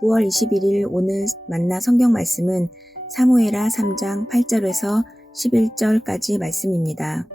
9월 21일 오늘 만나 성경 말씀은 사무에라 3장 8절에서 11절까지 말씀입니다.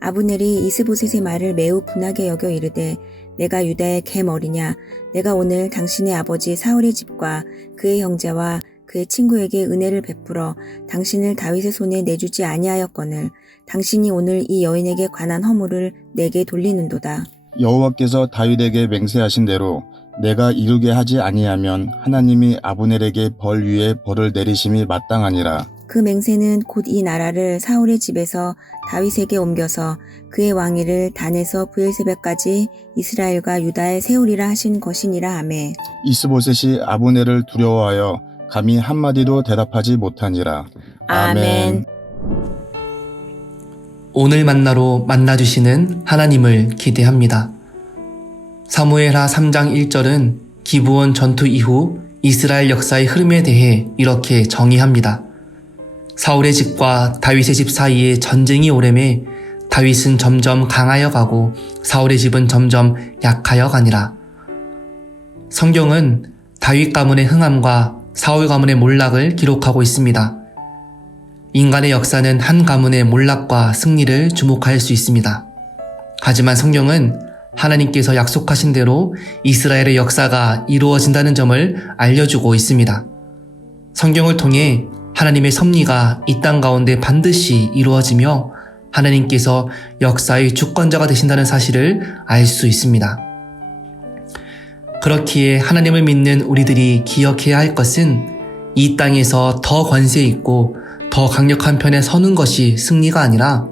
아브넬이 이스보셋의 말을 매우 분하게 여겨 이르되 내가 유다의 개 머리냐 내가 오늘 당신의 아버지 사울의 집과 그의 형제와 그의 친구에게 은혜를 베풀어 당신을 다윗의 손에 내주지 아니하였거늘 당신이 오늘 이 여인에게 관한 허물을 내게 돌리는도다. 여호와께서 다윗에게 맹세하신 대로 내가 이루게 하지 아니하면 하나님이 아브넬에게 벌 위에 벌을 내리심이 마땅하니라. 그 맹세는 곧 이 나라를 사울의 집에서 다윗에게 옮겨서 그의 왕위를 단에서 부엘세베까지 이스라엘과 유다에 세우리라 하신 것이니라 하매 이스보셋이 아브넬을 두려워하여 감히 한마디도 대답하지 못하니라. 아멘. 오늘 만나로 만나주시는 하나님을 기대합니다. 사무엘하 3장 1절은 기브온 전투 이후 이스라엘 역사의 흐름에 대해 이렇게 정의합니다. 사울의 집과 다윗의 집 사이에 전쟁이 오래매 다윗은 점점 강하여 가고 사울의 집은 점점 약하여 가니라. 성경은 다윗 가문의 흥함과 사울 가문의 몰락을 기록하고 있습니다. 인간의 역사는 한 가문의 몰락과 승리를 주목할 수 있습니다. 하지만 성경은 하나님께서 약속하신 대로 이스라엘의 역사가 이루어진다는 점을 알려주고 있습니다. 성경을 통해 하나님의 섭리가 이 땅 가운데 반드시 이루어지며 하나님께서 역사의 주권자가 되신다는 사실을 알 수 있습니다. 그렇기에 하나님을 믿는 우리들이 기억해야 할 것은 이 땅에서 더 권세 있고 더 강력한 편에 서는 것이 승리가 아니라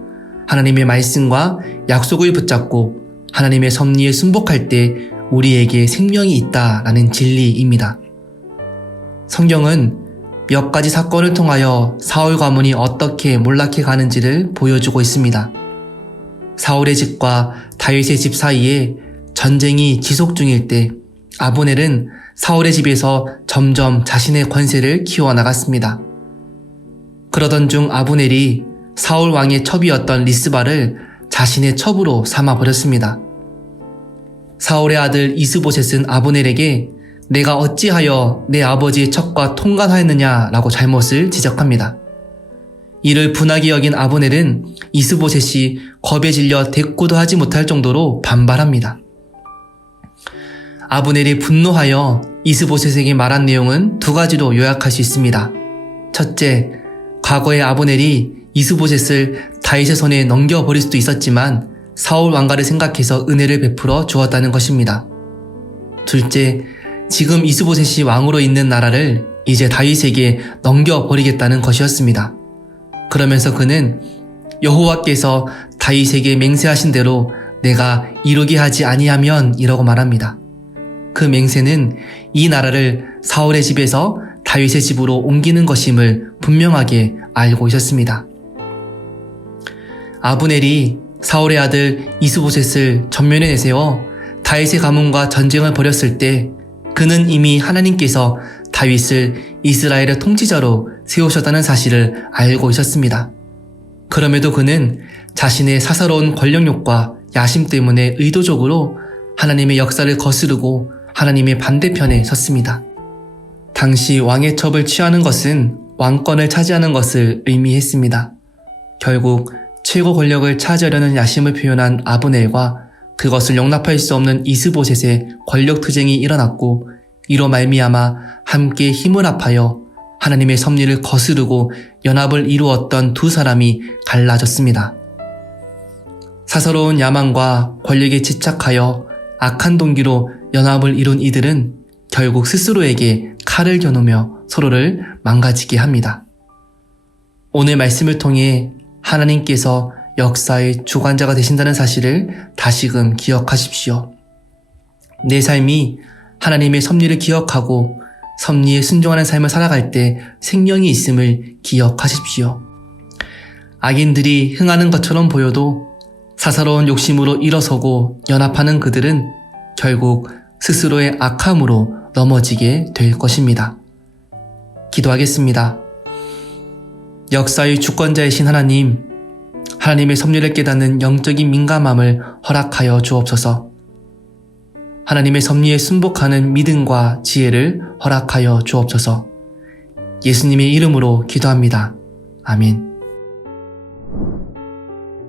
하나님의 말씀과 약속을 붙잡고 하나님의 섭리에 순복할 때 우리에게 생명이 있다라는 진리입니다. 성경은 몇 가지 사건을 통하여 사울 가문이 어떻게 몰락해 가는지를 보여주고 있습니다. 사울의 집과 다윗의 집 사이에 전쟁이 지속 중일 때 아브넬은 사울의 집에서 점점 자신의 권세를 키워나갔습니다. 그러던 중 아브넬이 사울 왕의 첩이었던 리스바를 자신의 첩으로 삼아 버렸습니다. 사울의 아들 이스보셋은 아브넬에게 내가 어찌하여 내 아버지의 첩과 통관하였느냐라고 잘못을 지적합니다. 이를 분하게 여긴 아브넬은 이스보셋이 겁에 질려 대꾸도 하지 못할 정도로 반발합니다. 아브넬이 분노하여 이스보셋에게 말한 내용은 두 가지로 요약할 수 있습니다. 첫째, 과거의 아브넬이 이스보셋을 다윗의 손에 넘겨버릴 수도 있었지만 사울 왕가를 생각해서 은혜를 베풀어 주었다는 것입니다. 둘째, 지금 이스보셋이 왕으로 있는 나라를 이제 다윗에게 넘겨버리겠다는 것이었습니다. 그러면서 그는 여호와께서 다윗에게 맹세하신 대로 내가 이루게 하지 아니하면 이라고 말합니다. 그 맹세는 이 나라를 사울의 집에서 다윗의 집으로 옮기는 것임을 분명하게 알고 있었습니다. 아브넬이 사울의 아들 이스보셋을 전면에 내세워 다윗의 가문과 전쟁을 벌였을 때 그는 이미 하나님께서 다윗을 이스라엘의 통치자로 세우셨다는 사실을 알고 있었습니다. 그럼에도 그는 자신의 사사로운 권력욕과 야심 때문에 의도적으로 하나님의 역사를 거스르고 하나님의 반대편에 섰습니다. 당시 왕의 첩을 취하는 것은 왕권을 차지하는 것을 의미했습니다. 결국 최고 권력을 차지하려는 야심을 표현한 아브넬과 그것을 용납할 수 없는 이스보셋의 권력 투쟁이 일어났고 이로 말미암아 함께 힘을 합하여 하나님의 섭리를 거스르고 연합을 이루었던 두 사람이 갈라졌습니다. 사서로운 야망과 권력에 집착하여 악한 동기로 연합을 이룬 이들은 결국 스스로에게 칼을 겨누며 서로를 망가지게 합니다. 오늘 말씀을 통해 하나님께서 역사의 주관자가 되신다는 사실을 다시금 기억하십시오. 내 삶이 하나님의 섭리를 기억하고 섭리에 순종하는 삶을 살아갈 때 생명이 있음을 기억하십시오. 악인들이 흥하는 것처럼 보여도 사사로운 욕심으로 일어서고 연합하는 그들은 결국 스스로의 악함으로 넘어지게 될 것입니다. 기도하겠습니다. 역사의 주권자이신 하나님, 하나님의 섭리를 깨닫는 영적인 민감함을 허락하여 주옵소서. 하나님의 섭리에 순복하는 믿음과 지혜를 허락하여 주옵소서. 예수님의 이름으로 기도합니다. 아멘.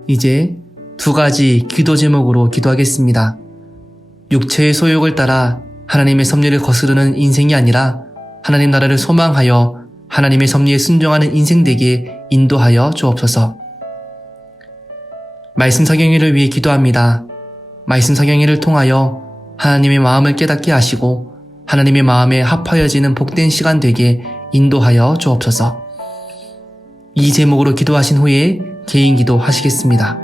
이제 두 가지 기도 제목으로 기도하겠습니다. 육체의 소욕을 따라 하나님의 섭리를 거스르는 인생이 아니라 하나님 나라를 소망하여 하나님의 섭리에 순종하는 인생 되게 인도하여 주옵소서. 말씀 사경위를 위해 기도합니다. 말씀 사경위를 통하여 하나님의 마음을 깨닫게 하시고 하나님의 마음에 합하여지는 복된 시간 되게 인도하여 주옵소서. 이 제목으로 기도하신 후에 개인 기도 하시겠습니다.